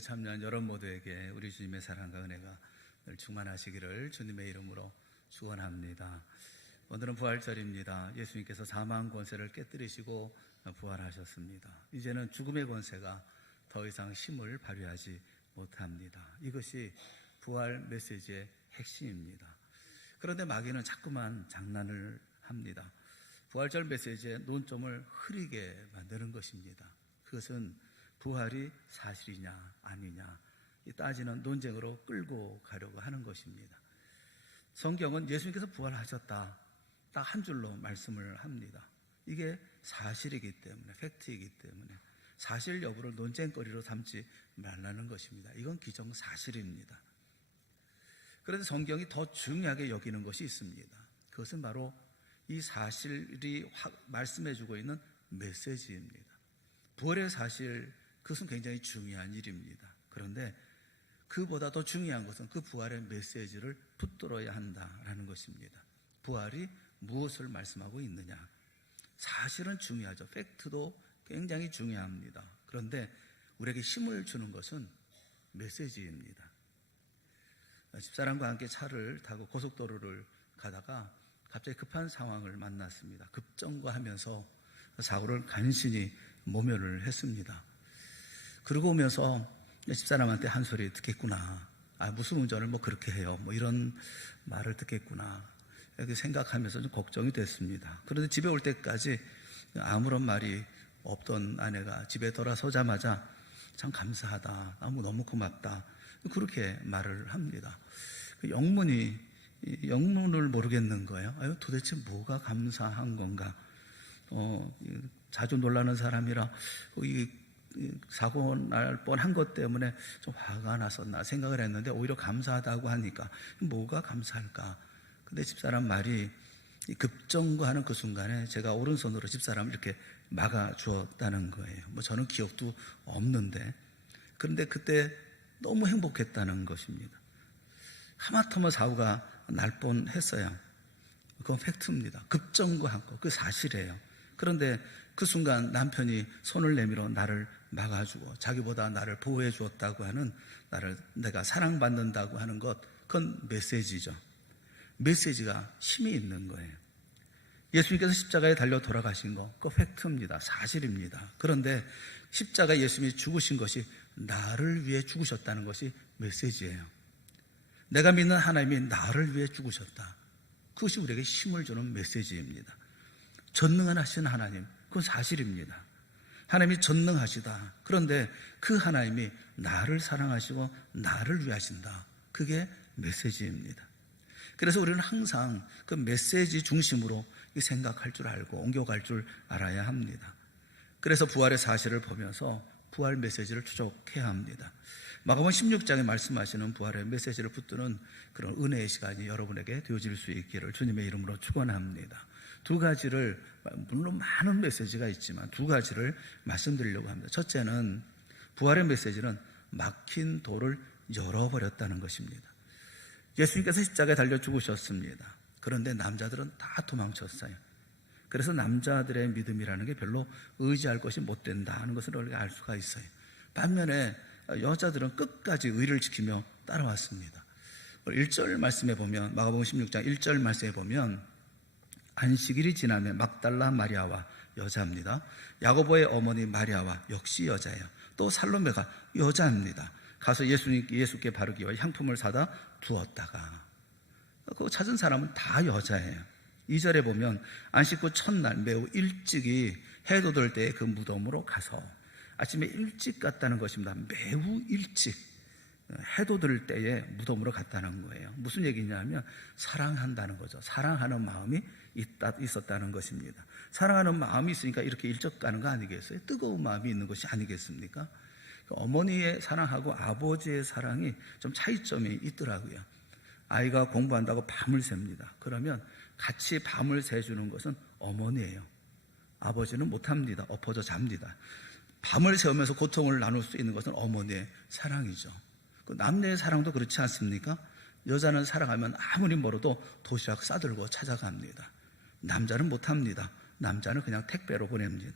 참여한 여러분 모두에게 우리 주님의 사랑과 은혜가 늘 충만하시기를 주님의 이름으로 축원합니다. 오늘은 부활절입니다. 예수님께서 사망 권세를 깨뜨리시고 부활하셨습니다. 이제는 죽음의 권세가 더 이상 힘을 발휘하지 못합니다. 이것이 부활 메시지의 핵심입니다. 그런데 마귀는 자꾸만 장난을 합니다. 부활절 메시지의 논점을 흐리게 만드는 것입니다. 그것은 부활이 사실이냐 아니냐 따지는 논쟁으로 끌고 가려고 하는 것입니다. 성경은 예수님께서 부활하셨다 딱 한 줄로 말씀을 합니다. 이게 사실이기 때문에, 팩트이기 때문에 사실 여부를 논쟁거리로 삼지 말라는 것입니다. 이건 기정사실입니다. 그런데 성경이 더 중요하게 여기는 것이 있습니다. 그것은 바로 이 사실이 말씀해주고 있는 메시지입니다. 부활의 사실, 그것은 굉장히 중요한 일입니다. 그런데 그보다 더 중요한 것은 그 부활의 메시지를 붙들어야 한다라는 것입니다. 부활이 무엇을 말씀하고 있느냐. 사실은 중요하죠. 팩트도 굉장히 중요합니다. 그런데 우리에게 힘을 주는 것은 메시지입니다. 집사람과 함께 차를 타고 고속도로를 가다가 갑자기 급한 상황을 만났습니다. 급정거하면서 사고를 간신히 모면을 했습니다. 그러고 오면서 집사람한테 한 소리 듣겠구나. 무슨 운전을 그렇게 해요. 이런 말을 듣겠구나. 이렇게 생각하면서 좀 걱정이 됐습니다. 그런데 집에 올 때까지 아무런 말이 없던 아내가 집에 돌아서자마자 참 감사하다. 너무 고맙다. 그렇게 말을 합니다. 영문을 모르겠는 거예요. 도대체 뭐가 감사한 건가? 자주 놀라는 사람이라 사고 날 뻔한 것 때문에 좀 화가 났었나 생각을 했는데 오히려 감사하다고 하니까 뭐가 감사할까? 근데 집사람 말이 급정거하는 그 순간에 제가 오른손으로 집사람을 이렇게 막아주었다는 거예요. 저는 기억도 없는데, 그런데 그때 너무 행복했다는 것입니다. 하마터면 사고가 날 뻔했어요. 그건 팩트입니다. 급정거한 거, 그 사실이에요. 그런데 그 순간 남편이 손을 내밀어 나를 막아주고 자기보다 나를 보호해 주었다고 하는, 내가 사랑받는다고 하는 것, 그건 메시지죠. 메시지가 힘이 있는 거예요. 예수님께서 십자가에 달려 돌아가신 거, 그거 팩트입니다. 사실입니다. 그런데 십자가에 예수님이 죽으신 것이 나를 위해 죽으셨다는 것이 메시지예요. 내가 믿는 하나님이 나를 위해 죽으셨다. 그것이 우리에게 힘을 주는 메시지입니다. 전능하신 하나님, 그건 사실입니다. 하나님이 전능하시다. 그런데 그 하나님이 나를 사랑하시고 나를 위하신다. 그게 메시지입니다. 그래서 우리는 항상 그 메시지 중심으로 생각할 줄 알고 옮겨갈 줄 알아야 합니다. 그래서 부활의 사실을 보면서 부활 메시지를 추적해야 합니다. 마가복음 16장에 말씀하시는 부활의 메시지를 붙드는 그런 은혜의 시간이 여러분에게 되어질 수 있기를 주님의 이름으로 축원합니다. 두 가지를, 물론 많은 메시지가 있지만 두 가지를 말씀드리려고 합니다. 첫째는, 부활의 메시지는 막힌 도를 열어버렸다는 것입니다. 예수님께서 십자가에 달려 죽으셨습니다. 그런데 남자들은 다 도망쳤어요. 그래서 남자들의 믿음이라는 게 별로 의지할 것이 못 된다 하는 것을 우리가 알 수가 있어요. 반면에 여자들은 끝까지 의를 지키며 따라왔습니다. 1절 말씀에 보면, 마가복음 16장 1절 말씀에 보면, 안식일이 지나면 막달라 마리아와 여자입니다. 야고보의 어머니 마리아와 역시 여자예요. 또 살로메가 여자입니다. 가서 예수께 바르기 위해 향품을 사다 두었다가, 그 찾은 사람은 다 여자예요. 2절에 보면 안식 후 첫날 매우 일찍이 해 돋을 때에 그 무덤으로 가서, 아침에 일찍 갔다는 것입니다. 매우 일찍 해 돋을 때에 무덤으로 갔다는 거예요. 무슨 얘기냐면 사랑한다는 거죠. 사랑하는 마음이 있었다는 것입니다. 사랑하는 마음이 있으니까 이렇게 일찍 가는 거 아니겠어요? 뜨거운 마음이 있는 것이 아니겠습니까? 어머니의 사랑하고 아버지의 사랑이 좀 차이점이 있더라고요. 아이가 공부한다고 밤을 셉니다. 그러면 같이 밤을 새주는 것은 어머니예요. 아버지는 못합니다. 엎어져 잡니다. 밤을 새우면서 고통을 나눌 수 있는 것은 어머니의 사랑이죠. 남녀의 사랑도 그렇지 않습니까? 여자는 사랑하면 아무리 멀어도 도시락 싸들고 찾아갑니다. 남자는 못합니다. 남자는 그냥 택배로 보냅니다.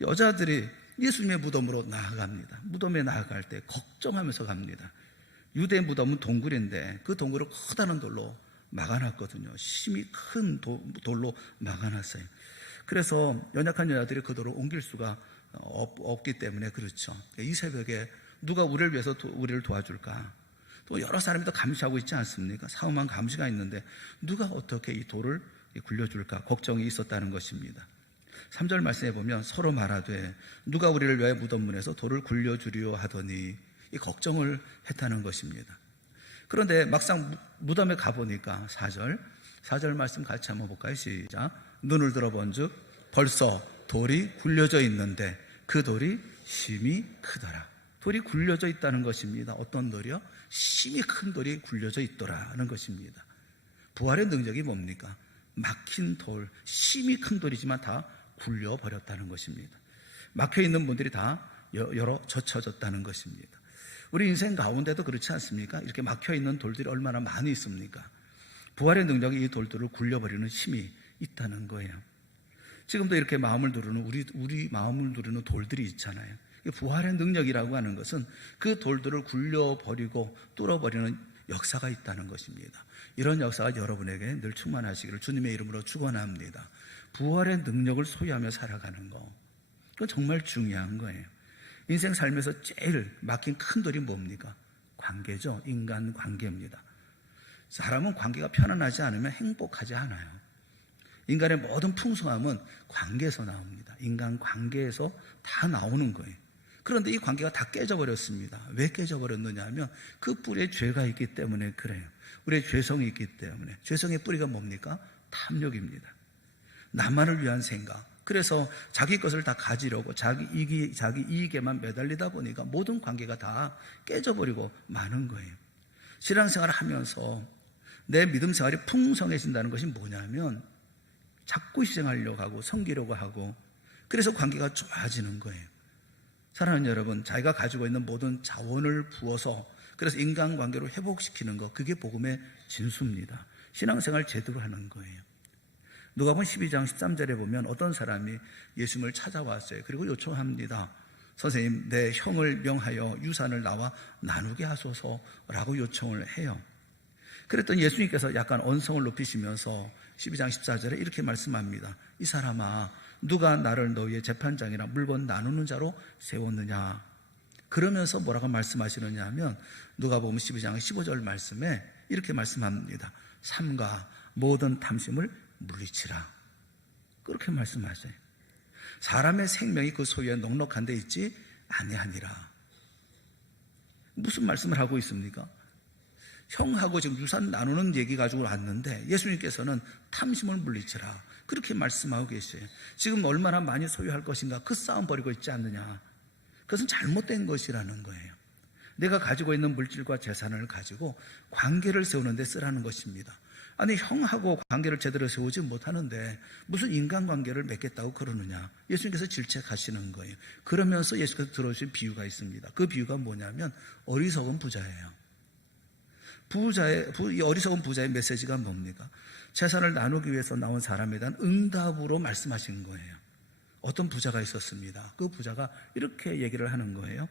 여자들이 예수님의 무덤으로 나아갑니다. 무덤에 나아갈 때 걱정하면서 갑니다. 유대 무덤은 동굴인데 그 동굴을 커다란 돌로 막아놨거든요. 심히 큰 돌로 막아놨어요. 그래서 연약한 여자들이 그 돌을 옮길 수가 없기 때문에 그렇죠. 이 새벽에 누가 우리를 위해서 우리를 도와줄까? 또 여러 사람이 또 감시하고 있지 않습니까? 사음한 감시가 있는데 누가 어떻게 이 돌을 굴려줄까? 걱정이 있었다는 것입니다. 3절 말씀해 보면 서로 말하되 누가 우리를 위하여 무덤문에서 돌을 굴려주리요 하더니 이 걱정을 했다는 것입니다. 그런데 막상 무덤에 가보니까 4절 말씀 같이 한번 볼까요? 시작. 눈을 들어본즉 벌써 돌이 굴려져 있는데 그 돌이 심히 크더라. 돌이 굴려져 있다는 것입니다. 어떤 돌이요? 심히 큰 돌이 굴려져 있더라는 것입니다. 부활의 능력이 뭡니까? 막힌 돌, 심히 큰 돌이지만 다 굴려버렸다는 것입니다. 막혀있는 분들이 다 열어 젖혀졌다는 것입니다. 우리 인생 가운데도 그렇지 않습니까? 이렇게 막혀있는 돌들이 얼마나 많이 있습니까? 부활의 능력이 이 돌들을 굴려버리는 힘이 있다는 거예요. 지금도 이렇게 마음을 누르는 우리 마음을 누르는 돌들이 있잖아요. 부활의 능력이라고 하는 것은 그 돌들을 굴려버리고 뚫어버리는 역사가 있다는 것입니다. 이런 역사가 여러분에게 늘 충만하시기를 주님의 이름으로 축원합니다. 부활의 능력을 소유하며 살아가는 거, 그건 정말 중요한 거예요. 인생 삶에서 제일 막힌 큰 돌이 뭡니까? 관계죠. 인간 관계입니다. 사람은 관계가 편안하지 않으면 행복하지 않아요. 인간의 모든 풍성함은 관계에서 나옵니다. 인간 관계에서 다 나오는 거예요. 그런데 이 관계가 다 깨져버렸습니다. 왜 깨져버렸느냐 하면 그 뿌리에 죄가 있기 때문에 그래요. 우리의 죄성이 있기 때문에. 죄성의 뿌리가 뭡니까? 탐욕입니다. 나만을 위한 생각. 그래서 자기 것을 다 가지려고 자기 이익에만 매달리다 보니까 모든 관계가 다 깨져버리고 마는 거예요. 신앙생활을 하면서 내 믿음 생활이 풍성해진다는 것이 뭐냐면 자꾸 희생하려고 하고 섬기려고 하고 그래서 관계가 좋아지는 거예요. 사랑하는 여러분, 자기가 가지고 있는 모든 자원을 부어서 그래서 인간관계로 회복시키는 것, 그게 복음의 진수입니다. 신앙생활 제대로 하는 거예요. 누가복음 12장 13절에 보면 어떤 사람이 예수님을 찾아왔어요. 그리고 요청합니다. 선생님, 내 형을 명하여 유산을 나와 나누게 하소서라고 요청을 해요. 그랬더니 예수님께서 약간 언성을 높이시면서 12장 14절에 이렇게 말씀합니다. 이 사람아, 누가 나를 너희의 재판장이나 물건 나누는 자로 세웠느냐. 그러면서 뭐라고 말씀하시느냐 하면 누가복음 12장 15절 말씀에 이렇게 말씀합니다. 삼가 모든 탐심을 물리치라. 그렇게 말씀하세요. 사람의 생명이 그 소유에 넉넉한 데 있지 아니하니라. 무슨 말씀을 하고 있습니까? 형하고 지금 유산 나누는 얘기 가지고 왔는데 예수님께서는 탐심을 물리치라. 그렇게 말씀하고 계세요. 지금 얼마나 많이 소유할 것인가 그 싸움 벌이고 있지 않느냐. 그것은 잘못된 것이라는 거예요. 내가 가지고 있는 물질과 재산을 가지고 관계를 세우는 데 쓰라는 것입니다. 아니, 형하고 관계를 제대로 세우지 못하는데 무슨 인간관계를 맺겠다고 그러느냐. 예수님께서 질책하시는 거예요. 그러면서 예수께서 들어주신 비유가 있습니다. 그 비유가 뭐냐면 어리석은 부자예요. 이 어리석은 부자의 메시지가 뭡니까? 재산을 나누기 위해서 나온 사람에 대한 응답으로 말씀하신 거예요. 어떤 부자가 있었습니다. 그 부자가 이렇게 얘기를 하는 거예요.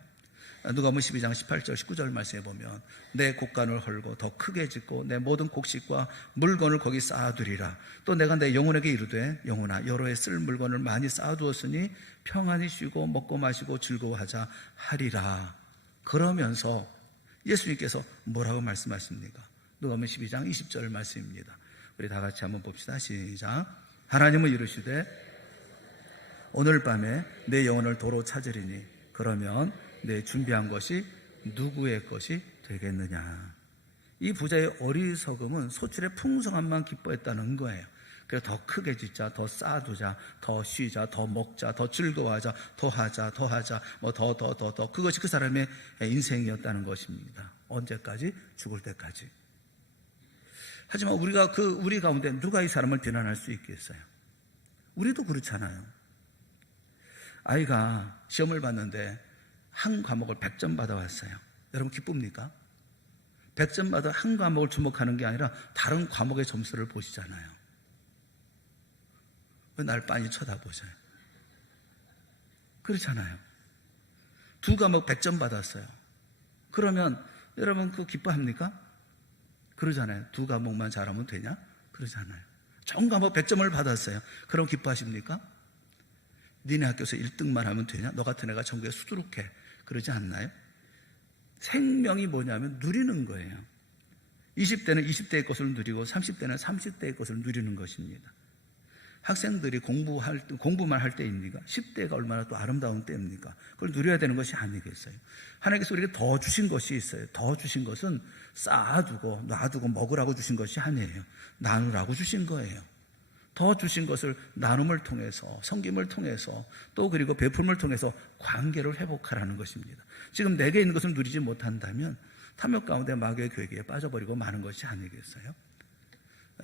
누가복음 12장 18절 19절 말씀에 보면 내 곡간을 헐고 더 크게 짓고 내 모든 곡식과 물건을 거기 쌓아두리라. 또 내가 내 영혼에게 이르되 영혼아 여러 해 쓸 물건을 많이 쌓아두었으니 평안히 쉬고 먹고 마시고 즐거워하자 하리라. 그러면서 예수님께서 뭐라고 말씀하십니까? 누가복음 12장 20절 말씀입니다. 우리 다 같이 한번 봅시다. 시작. 하나님은 이르시되 오늘 밤에 내 영혼을 도로 찾으리니 그러면 내 준비한 것이 누구의 것이 되겠느냐. 이 부자의 어리석음은 소출의 풍성함만 기뻐했다는 거예요. 그래서 더 크게 짓자, 더 쌓아두자, 더 쉬자, 더 먹자, 더 즐거워하자, 더 하자, 더 그것이 그 사람의 인생이었다는 것입니다. 언제까지? 죽을 때까지. 하지만 우리 가운데 누가 이 사람을 비난할 수 있겠어요? 우리도 그렇잖아요. 아이가 시험을 봤는데 한 과목을 100점 받아왔어요. 여러분 기쁩니까? 100점 받아 한 과목을 주목하는 게 아니라 다른 과목의 점수를 보시잖아요. 왜 날 빤히 쳐다보셔요? 그렇잖아요. 두 과목 100점 받았어요. 그러면 여러분 그거 기뻐합니까? 그러잖아요. 두 과목만 잘하면 되냐? 그러잖아요. 전 과목 100점을 받았어요. 그럼 기뻐하십니까? 니네 학교에서 1등만 하면 되냐? 너 같은 애가 전국에 수두룩해. 그러지 않나요? 생명이 뭐냐면 누리는 거예요. 20대는 20대의 것을 누리고 30대는 30대의 것을 누리는 것입니다. 학생들이 공부만 할 때입니까? 10대가 얼마나 또 아름다운 때입니까? 그걸 누려야 되는 것이 아니겠어요? 하나님께서 우리에게 더 주신 것이 있어요. 더 주신 것은 쌓아두고 놔두고 먹으라고 주신 것이 아니에요. 나누라고 주신 거예요. 더 주신 것을 나눔을 통해서, 섬김을 통해서, 또 그리고 베풀음을 통해서 관계를 회복하라는 것입니다. 지금 내게 있는 것을 누리지 못한다면 탐욕 가운데 마귀의 괴계에 빠져버리고 마는 것이 아니겠어요?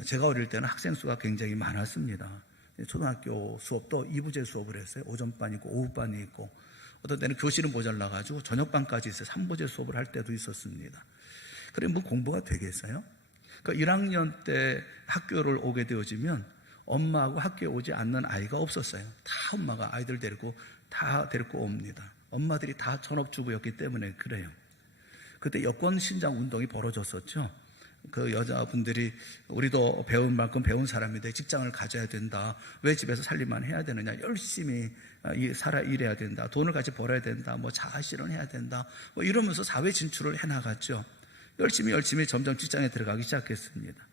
제가 어릴 때는 학생 수가 굉장히 많았습니다. 초등학교 수업도 2부제 수업을 했어요. 오전반이 있고 오후반이 있고, 어떤 때는 교실은 모자라가지고 저녁반까지 있어요. 3부제 수업을 할 때도 있었습니다. 그래 뭐 공부가 되겠어요? 그러니까 1학년 때 학교를 오게 되어지면 엄마하고 학교에 오지 않는 아이가 없었어요. 다 엄마가 아이들 데리고 옵니다. 엄마들이 다 전업주부였기 때문에 그래요. 그때 여권 신장 운동이 벌어졌었죠. 그 여자분들이 우리도 배운 만큼 배운 사람인데 직장을 가져야 된다. 왜 집에서 살림만 해야 되느냐. 열심히 일해야 된다. 돈을 같이 벌어야 된다. 뭐 자아실현 해야 된다. 뭐 이러면서 사회 진출을 해나갔죠. 열심히 점점 직장에 들어가기 시작했습니다.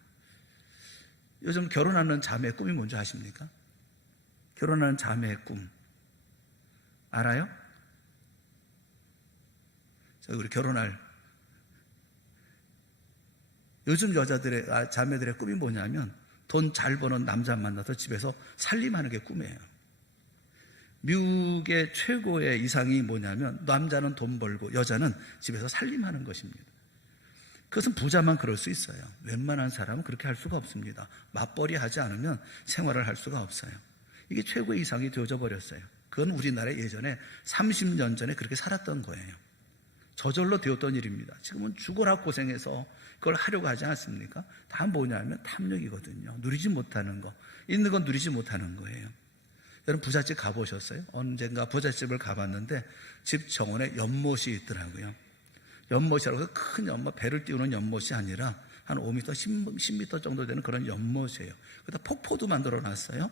요즘 결혼하는 자매의 꿈이 뭔지 아십니까? 결혼하는 자매의 꿈 알아요? 우리 결혼할 요즘 자매들의 꿈이 뭐냐면 돈 잘 버는 남자 만나서 집에서 살림하는 게 꿈이에요. 미국의 최고의 이상이 뭐냐면 남자는 돈 벌고 여자는 집에서 살림하는 것입니다. 그것은 부자만 그럴 수 있어요. 웬만한 사람은 그렇게 할 수가 없습니다. 맞벌이 하지 않으면 생활을 할 수가 없어요. 이게 최고의 이상이 되어져 버렸어요. 그건 우리나라 예전에 30년 전에 그렇게 살았던 거예요. 저절로 되었던 일입니다. 지금은 죽어라 고생해서 그걸 하려고 하지 않습니까? 다 뭐냐면 탐욕이거든요. 누리지 못하는 거. 있는 건 누리지 못하는 거예요. 여러분 부잣집 가보셨어요? 언젠가 부잣집을 가봤는데 집 정원에 연못이 있더라고요. 연못이라고 해서 큰 연못, 배를 띄우는 연못이 아니라 한 5m, 10m 정도 되는 그런 연못이에요. 거기다 폭포도 만들어 놨어요.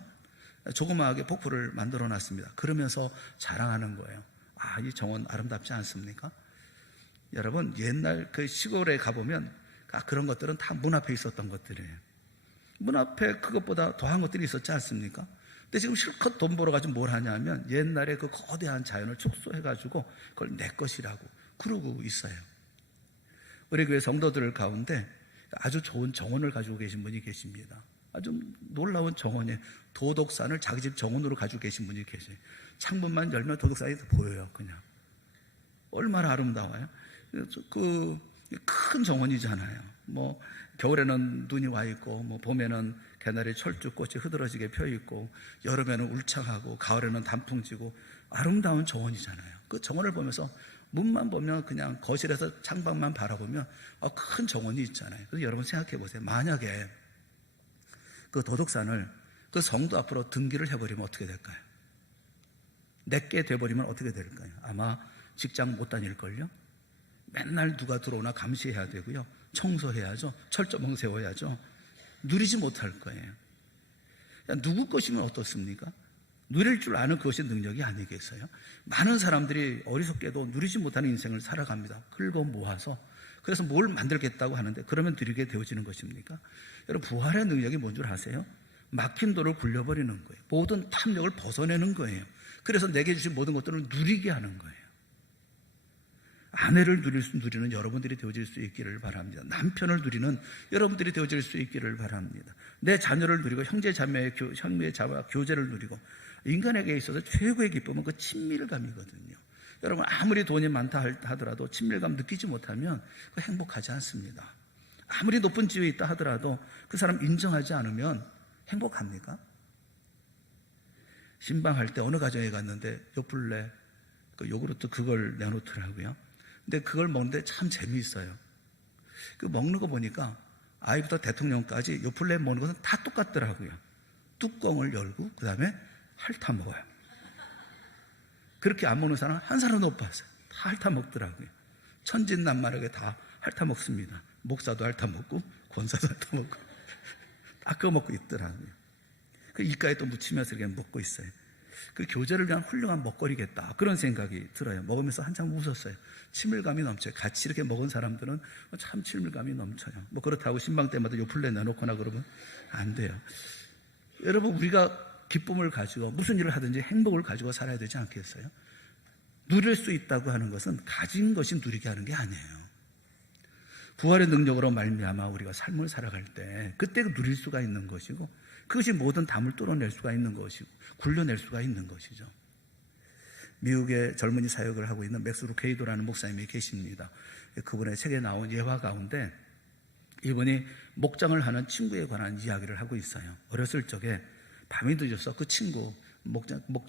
조그마하게 폭포를 만들어 놨습니다. 그러면서 자랑하는 거예요. 아, 이 정원 아름답지 않습니까? 여러분, 옛날 그 시골에 가보면 그런 것들은 다 문 앞에 있었던 것들이에요. 문 앞에 그것보다 더한 것들이 있었지 않습니까? 근데 지금 실컷 돈 벌어가지고 뭘 하냐면 옛날에 그 거대한 자연을 축소해가지고 그걸 내 것이라고 그러고 있어요. 우리 교회 성도들 가운데 아주 좋은 정원을 가지고 계신 분이 계십니다. 아주 놀라운 정원에 도덕산을 자기 집 정원으로 가지고 계신 분이 계세요. 창문만 열면 도덕산이 보여요. 그냥 얼마나 아름다워요. 그 큰 정원이잖아요. 뭐 겨울에는 눈이 와 있고, 뭐 봄에는 개나리 철쭉꽃이 흐드러지게 펴 있고, 여름에는 울창하고, 가을에는 단풍지고 아름다운 정원이잖아요. 그 정원을 보면서 문만 보면 그냥 거실에서 창밖만 바라보면 큰 정원이 있잖아요. 그래서 여러분 생각해 보세요. 만약에 그 도덕산을 그 성도 앞으로 등기를 해버리면 어떻게 될까요? 내게 돼버리면 어떻게 될까요? 아마 직장 못 다닐걸요? 맨날 누가 들어오나 감시해야 되고요. 청소해야죠. 철조망 세워야죠. 누리지 못할 거예요. 누구 것이면 어떻습니까? 누릴 줄 아는 그것이 능력이 아니겠어요? 많은 사람들이 어리석게도 누리지 못하는 인생을 살아갑니다. 긁어 모아서. 그래서 뭘 만들겠다고 하는데 그러면 누리게 되어지는 것입니까? 여러분 부활의 능력이 뭔 줄 아세요? 막힌 돌을 굴려버리는 거예요. 모든 탐욕을 벗어내는 거예요. 그래서 내게 주신 모든 것들을 누리게 하는 거예요. 아내를 누리는 여러분들이 되어질 수 있기를 바랍니다. 남편을 누리는 여러분들이 되어질 수 있기를 바랍니다. 내 자녀를 누리고 형제자매와 교제를 누리고 인간에게 있어서 최고의 기쁨은 그 친밀감이거든요. 여러분 아무리 돈이 많다 하더라도 친밀감 느끼지 못하면 그 행복하지 않습니다. 아무리 높은 지위에 있다 하더라도 그 사람 인정하지 않으면 행복합니까? 신방할 때 어느 가정에 갔는데 요플레 그 요구르트 그걸 내놓더라고요. 근데 그걸 먹는데 참 재미있어요. 그 먹는 거 보니까 아이부터 대통령까지 요플레 먹는 것은 다 똑같더라고요. 뚜껑을 열고 그 다음에 핥아 먹어요. 그렇게 안 먹는 사람 한 사람도 못 봤어요. 다 핥아먹더라고요. 천진난만하게 다 핥아먹습니다. 목사도 핥아먹고 권사도 핥아먹고 닦아먹고 있더라고요. 그 입가에 또 묻히면서 이렇게 먹고 있어요. 그 교제를 위한 훌륭한 먹거리겠다, 그런 생각이 들어요. 먹으면서 한참 웃었어요. 친밀감이 넘쳐요. 같이 이렇게 먹은 사람들은 참 친밀감이 넘쳐요. 뭐 그렇다고 신방 때마다 요플레 내놓거나 그러면 안 돼요. 여러분, 우리가 기쁨을 가지고 무슨 일을 하든지 행복을 가지고 살아야 되지 않겠어요? 누릴 수 있다고 하는 것은 가진 것이 누리게 하는 게 아니에요. 부활의 능력으로 말미암아 우리가 삶을 살아갈 때 그때 누릴 수가 있는 것이고, 그것이 모든 담을 뚫어낼 수가 있는 것이고 굴려낼 수가 있는 것이죠. 미국의 젊은이 사역을 하고 있는 맥스 루케이도라는 목사님이 계십니다. 그분의 책에 나온 예화 가운데 이분이 목장을 하는 친구에 관한 이야기를 하고 있어요. 어렸을 적에 밤이 늦어서 그 친구,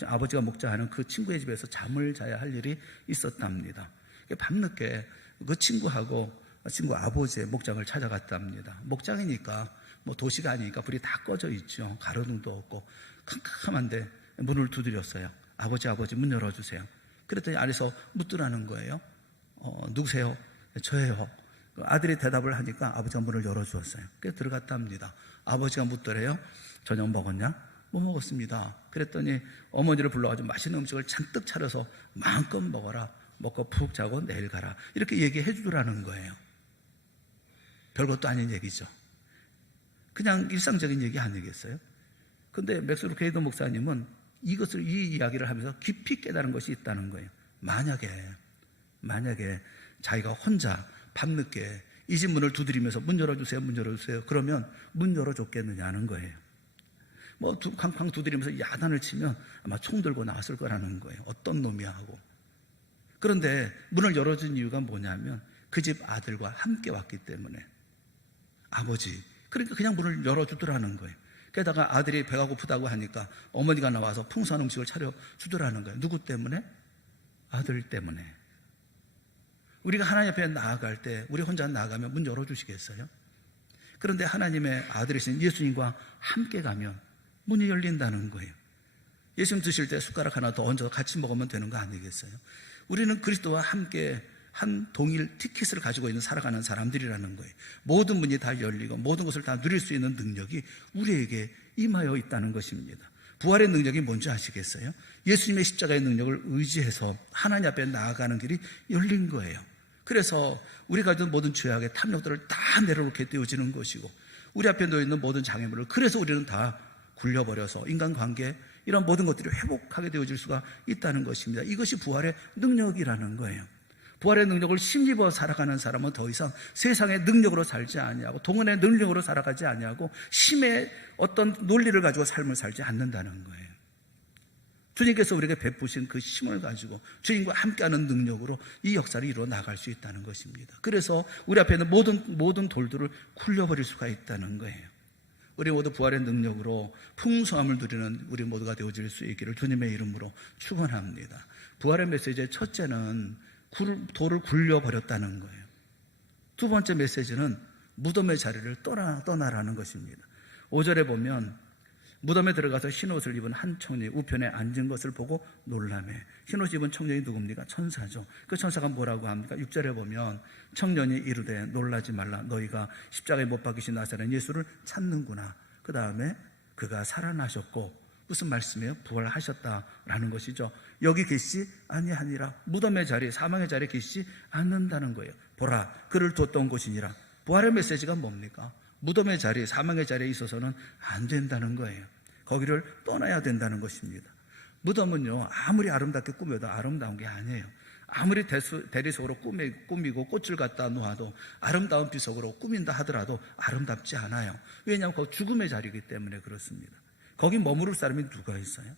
아버지가 목장하는 그 친구의 집에서 잠을 자야 할 일이 있었답니다. 밤늦게 그 친구 아버지의 목장을 찾아갔답니다. 목장이니까 도시가 아니니까 불이 다 꺼져 있죠. 가로등도 없고 캄캄한데 문을 두드렸어요. 아버지 문 열어주세요. 그랬더니 안에서 묻더라는 거예요. 누구세요? 저예요. 아들이 대답을 하니까 아버지가 문을 열어주었어요. 그래서 들어갔답니다. 아버지가 묻더래요. 저녁 먹었냐? 못 먹었습니다. 그랬더니 어머니를 불러가지고 맛있는 음식을 잔뜩 차려서 마음껏 먹어라. 먹고 푹 자고 내일 가라. 이렇게 얘기해 주더라는 거예요. 별것도 아닌 얘기죠. 그냥 일상적인 얘기 아니겠어요? 근데 맥스 루케이도 목사님은 이 이야기를 하면서 깊이 깨달은 것이 있다는 거예요. 만약에 자기가 혼자 밤늦게 이 집 문을 두드리면서 문 열어주세요. 그러면 문 열어줬겠느냐는 거예요. 쾅쾅 두드리면서 야단을 치면 아마 총 들고 나왔을 거라는 거예요. 어떤 놈이야 하고. 그런데 문을 열어준 이유가 뭐냐면 그 집 아들과 함께 왔기 때문에. 아버지. 그러니까 그냥 문을 열어주더라는 거예요. 게다가 아들이 배가 고프다고 하니까 어머니가 나와서 풍성한 음식을 차려주더라는 거예요. 누구 때문에? 아들 때문에. 우리가 하나님 앞에 나아갈 때 우리 혼자 나아가면 문 열어주시겠어요? 그런데 하나님의 아들이신 예수님과 함께 가면 문이 열린다는 거예요. 예수님 드실 때 숟가락 하나 더 얹어서 같이 먹으면 되는 거 아니겠어요? 우리는 그리스도와 함께 한 동일 티켓을 가지고 있는 살아가는 사람들이라는 거예요. 모든 문이 다 열리고 모든 것을 다 누릴 수 있는 능력이 우리에게 임하여 있다는 것입니다. 부활의 능력이 뭔지 아시겠어요? 예수님의 십자가의 능력을 의지해서 하나님 앞에 나아가는 길이 열린 거예요. 그래서 우리가 가진 모든 죄악의 탐욕들을 다 내려놓게 되어지는 것이고, 우리 앞에 놓여있는 모든 장애물을 그래서 우리는 다 굴려버려서 인간관계 이런 모든 것들이 회복하게 되어질 수가 있다는 것입니다. 이것이 부활의 능력이라는 거예요. 부활의 능력을 힘입어 살아가는 사람은 더 이상 세상의 능력으로 살지 아니하고 동원의 능력으로 살아가지 아니하고 힘의 어떤 논리를 가지고 삶을 살지 않는다는 거예요. 주님께서 우리에게 베푸신 그 힘을 가지고 주님과 함께하는 능력으로 이 역사를 이루어 나갈 수 있다는 것입니다. 그래서 우리 앞에 있는 모든 돌들을 굴려버릴 수가 있다는 거예요. 우리 모두 부활의 능력으로 풍성함을 누리는 우리 모두가 되어질 수 있기를 주님의 이름으로 축원합니다. 부활의 메시지의 첫째는 돌을 굴려버렸다는 거예요. 두 번째 메시지는 무덤의 자리를 떠나라는 것입니다. 5절에 보면 무덤에 들어가서 흰옷을 입은 한 청년이 우편에 앉은 것을 보고 놀라매. 흰옷 입은 청년이 누굽니까? 천사죠. 그 천사가 뭐라고 합니까? 6절에 보면 청년이 이르되 놀라지 말라. 너희가 십자가에 못 박히신 나사렛 예수를 찾는구나. 그 다음에 그가 살아나셨고, 무슨 말씀이에요? 부활하셨다라는 것이죠. 여기 계시지 아니하니라. 무덤의 자리, 사망의 자리에 계시지 않는다는 거예요. 보라, 그를 뒀던 곳이니라. 부활의 메시지가 뭡니까? 무덤의 자리, 사망의 자리에 있어서는 안 된다는 거예요. 거기를 떠나야 된다는 것입니다. 무덤은요, 아무리 아름답게 꾸며도 아름다운 게 아니에요. 아무리 대리석으로 꾸미고 꽃을 갖다 놓아도 아름다운 비석으로 꾸민다 하더라도 아름답지 않아요. 왜냐하면 거기 죽음의 자리이기 때문에 그렇습니다. 거기 머무를 사람이 누가 있어요?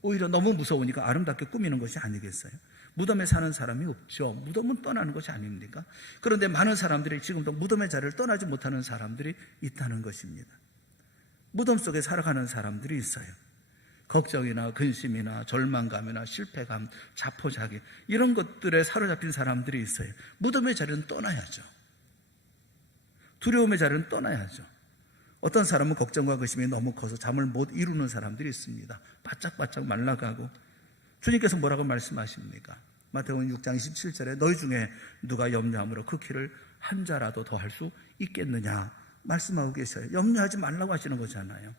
오히려 너무 무서우니까 아름답게 꾸미는 것이 아니겠어요? 무덤에 사는 사람이 없죠. 무덤은 떠나는 것이 아닙니까? 그런데 많은 사람들이 지금도 무덤의 자리를 떠나지 못하는 사람들이 있다는 것입니다. 무덤 속에 살아가는 사람들이 있어요. 걱정이나 근심이나 절망감이나 실패감, 자포자기 이런 것들에 사로잡힌 사람들이 있어요. 무덤의 자리는 떠나야죠. 두려움의 자리는 떠나야죠. 어떤 사람은 걱정과 근심이 너무 커서 잠을 못 이루는 사람들이 있습니다. 바짝바짝 말라가고. 주님께서 뭐라고 말씀하십니까? 마태복음 6장 27절에 너희 중에 누가 염려함으로 그 키를 한 자라도 더 할 수 있겠느냐 말씀하고 계셔요. 염려하지 말라고 하시는 거잖아요.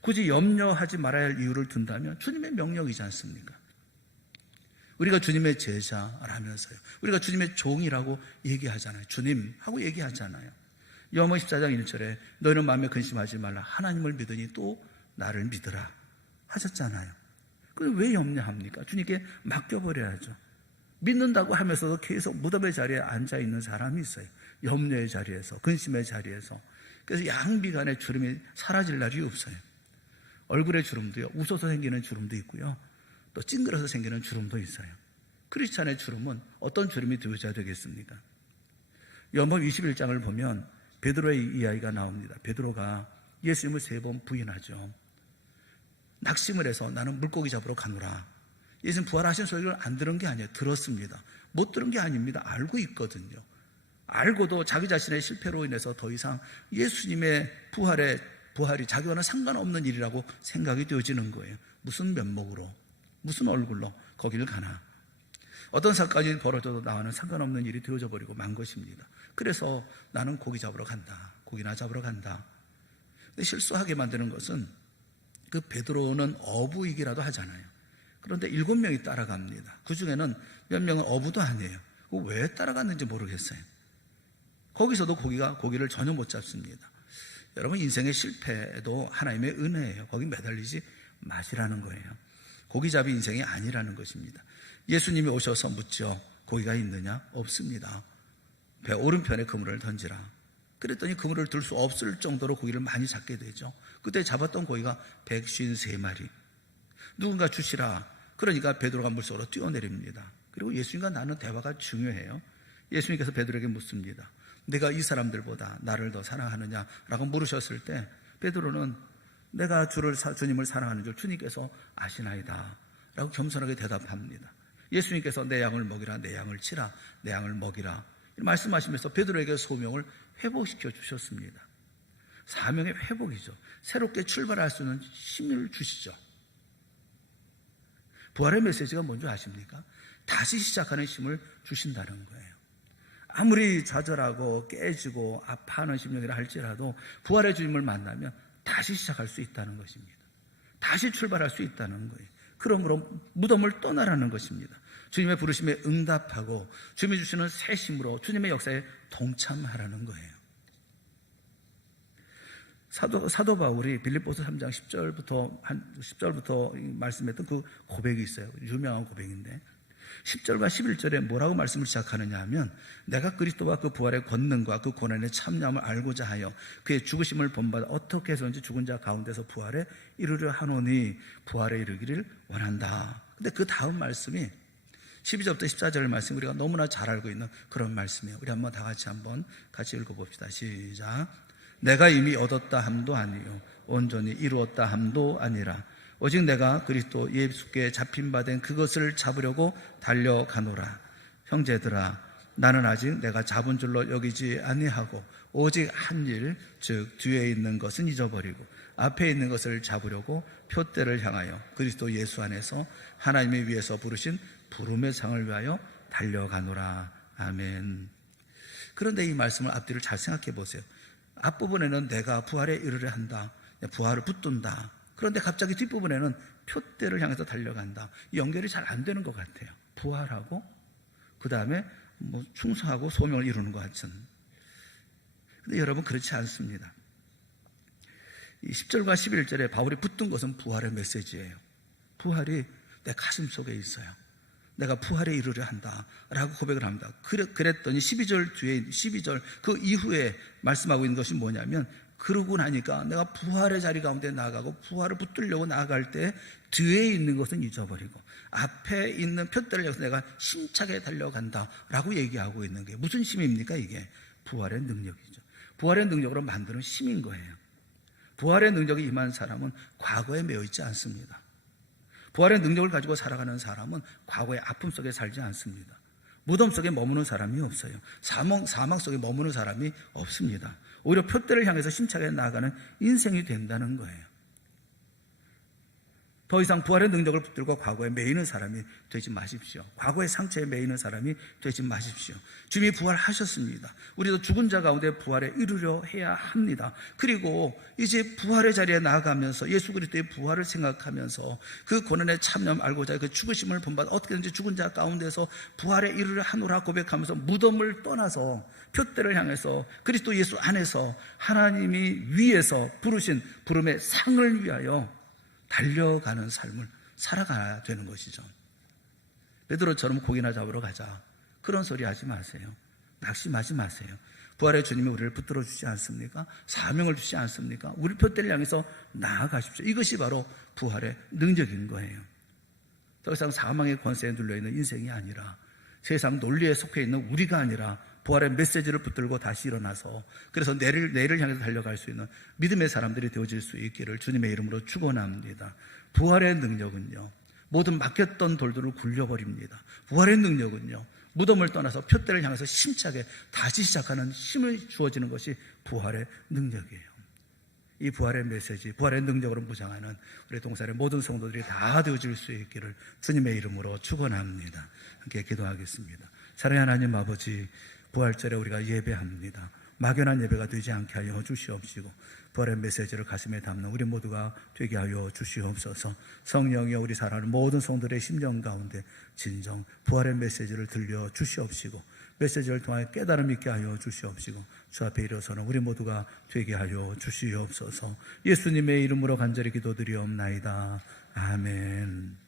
굳이 염려하지 말아야 할 이유를 둔다면 주님의 명령이지 않습니까? 우리가 주님의 제자라면서요, 우리가 주님의 종이라고 얘기하잖아요. 주님 하고 얘기하잖아요. 요한복음 14장 1절에 너희는 마음에 근심하지 말라 하나님을 믿으니 또 나를 믿으라 하셨잖아요. 그럼 왜 염려합니까? 주님께 맡겨버려야죠. 믿는다고 하면서도 계속 무덤의 자리에 앉아있는 사람이 있어요. 염려의 자리에서, 근심의 자리에서. 그래서 양비간의 주름이 사라질 날이 없어요. 얼굴에 주름도요, 웃어서 생기는 주름도 있고요, 또 찡그려서 생기는 주름도 있어요. 크리스찬의 주름은 어떤 주름이 되어야 되겠습니까? 요한복음 21장을 보면 베드로의 이야기가 나옵니다. 베드로가 예수님을 3번 부인하죠. 낙심을 해서 나는 물고기 잡으러 가노라. 예수님 부활하신 소리를 안 들은 게 아니에요. 들었습니다. 못 들은 게 아닙니다. 알고 있거든요. 알고도 자기 자신의 실패로 인해서 더 이상 예수님의 부활이 자기와는 상관없는 일이라고 생각이 되어지는 거예요. 무슨 면목으로, 무슨 얼굴로 거기를 가나. 어떤 사건이 벌어져도 나와는 상관없는 일이 되어져 버리고 만 것입니다. 그래서 나는 고기 잡으러 간다. 고기나 잡으러 간다. 근데 실수하게 만드는 것은 그 베드로는 어부이기라도 하잖아요. 그런데 7명이 따라갑니다. 그 중에는 몇 명은 어부도 아니에요. 왜 따라갔는지 모르겠어요. 거기서도 고기를 전혀 못 잡습니다. 여러분, 인생의 실패도 하나님의 은혜예요. 거기 매달리지 마시라는 거예요. 고기잡이 인생이 아니라는 것입니다. 예수님이 오셔서 묻죠. 고기가 있느냐? 없습니다. 배 오른편에 그물을 던지라. 그랬더니 그물을 들 수 없을 정도로 고기를 많이 잡게 되죠. 그때 잡았던 고기가 153마리. 누군가 주시라. 그러니까 베드로가 물속으로 뛰어내립니다. 그리고 예수님과 나눈 대화가 중요해요. 예수님께서 베드로에게 묻습니다. 내가 이 사람들보다 나를 더 사랑하느냐라고 물으셨을 때 베드로는 내가 주님을 사랑하는 줄 주님께서 아시나이다 라고 겸손하게 대답합니다. 예수님께서 내 양을 먹이라, 내 양을 치라, 내 양을 먹이라 말씀하시면서 베드로에게 소명을 회복시켜 주셨습니다. 사명의 회복이죠. 새롭게 출발할 수 있는 힘을 주시죠. 부활의 메시지가 뭔지 아십니까? 다시 시작하는 힘을 주신다는 거예요. 아무리 좌절하고 깨지고 아파하는 심령이라 할지라도 부활의 주님을 만나면 다시 시작할 수 있다는 것입니다. 다시 출발할 수 있다는 거예요. 그러므로 무덤을 떠나라는 것입니다. 주님의 부르심에 응답하고 주님이 주시는 새 힘으로 주님의 역사에 동참하라는 거예요. 사도 바울이 빌립보서 3장 10절부터 말씀했던 그 고백이 있어요. 유명한 고백인데 10절과 11절에 뭐라고 말씀을 시작하느냐 하면 내가 그리스도와 그 부활의 권능과 그 고난의 참여함을 알고자 하여 그의 죽으심을 본받아 어떻게 해서든지 죽은 자 가운데서 부활에 이르려 하노니 부활에 이르기를 원한다. 근데 그 다음 말씀이 12절부터 14절 말씀 우리가 너무나 잘 알고 있는 그런 말씀이에요. 우리 한번 다 같이 읽어봅시다. 시작. 내가 이미 얻었다 함도 아니요 온전히 이루었다 함도 아니라 오직 내가 그리스도 예수께 잡힌 바 된 그것을 잡으려고 달려가노라. 형제들아, 나는 아직 내가 잡은 줄로 여기지 아니하고 오직 한 일, 즉 뒤에 있는 것은 잊어버리고 앞에 있는 것을 잡으려고 표대를 향하여 그리스도 예수 안에서 하나님의 위에서 부르신 부름의 상을 위하여 달려가노라. 아멘. 그런데 이 말씀을 앞뒤를 잘 생각해 보세요. 앞부분에는 내가 부활에 이르려 한다, 부활을 붙든다. 그런데 갑자기 뒷부분에는 표대를 향해서 달려간다. 연결이 잘 안 되는 것 같아요. 부활하고 그 다음에 충성하고 소명을 이루는 것 같은. 근데 여러분 그렇지 않습니다. 이 10절과 11절에 바울이 붙든 것은 부활의 메시지예요. 부활이 내 가슴 속에 있어요. 내가 부활에 이르려 한다라고 고백을 합니다. 그랬더니 12절 뒤에 12절 그 이후에 말씀하고 있는 것이 뭐냐면 그러고 나니까 내가 부활의 자리 가운데 나아가고 부활을 붙들려고 나아갈 때 뒤에 있는 것은 잊어버리고 앞에 있는 표대를 향해서 내가 힘차게 달려간다라고 얘기하고 있는 게 무슨 힘입니까? 이게 부활의 능력이죠. 부활의 능력으로 만드는 힘인 거예요. 부활의 능력이 임한 사람은 과거에 매여 있지 않습니다. 부활의 능력을 가지고 살아가는 사람은 과거의 아픔 속에 살지 않습니다. 무덤 속에 머무는 사람이 없어요. 사망 속에 머무는 사람이 없습니다. 오히려 표대를 향해서 힘차게 나아가는 인생이 된다는 거예요. 더 이상 부활의 능력을 붙들고 과거에 매이는 사람이 되지 마십시오. 과거의 상처에 매이는 사람이 되지 마십시오. 주님이 부활하셨습니다. 우리도 죽은 자 가운데 부활에 이르려 해야 합니다. 그리고 이제 부활의 자리에 나아가면서 예수 그리스도의 부활을 생각하면서 그 고난의 참념 알고자 그 죽으심을 본받아 어떻게든지 죽은 자 가운데서 부활에 이르려 하노라 고백하면서 무덤을 떠나서 표대를 향해서 그리스도 예수 안에서 하나님이 위에서 부르신 부름의 상을 위하여 달려가는 삶을 살아가야 되는 것이죠. 베드로처럼 고기나 잡으러 가자, 그런 소리 하지 마세요. 낙심하지 마세요. 부활의 주님이 우리를 붙들어 주지 않습니까? 사명을 주지 않습니까? 우리 표대를 향해서 나아가십시오. 이것이 바로 부활의 능력인 거예요. 더 이상 사망의 권세에 눌려있는 인생이 아니라, 세상 논리에 속해 있는 우리가 아니라 부활의 메시지를 붙들고 다시 일어나서 그래서 내일을 향해서 달려갈 수 있는 믿음의 사람들이 되어질 수 있기를 주님의 이름으로 축원합니다. 부활의 능력은요, 모든 막혔던 돌들을 굴려버립니다. 부활의 능력은요, 무덤을 떠나서 표대를 향해서 힘차게 다시 시작하는 힘을 주어지는 것이 부활의 능력이에요. 이 부활의 메시지, 부활의 능력으로 무장하는 우리 동산의 모든 성도들이 다 되어질 수 있기를 주님의 이름으로 축원합니다. 함께 기도하겠습니다. 사랑하는 하나님 아버지, 부활절에 우리가 예배합니다. 막연한 예배가 되지 않게 하여 주시옵시고 부활의 메시지를 가슴에 담는 우리 모두가 되게 하여 주시옵소서. 성령이여 우리 사랑하는 모든 성도들의 심령 가운데 진정 부활의 메시지를 들려 주시옵시고 메시지를 통하여 깨달음 있게 하여 주시옵시고 주 앞에 일어서는 우리 모두가 되게 하여 주시옵소서. 예수님의 이름으로 간절히 기도드리옵나이다. 아멘.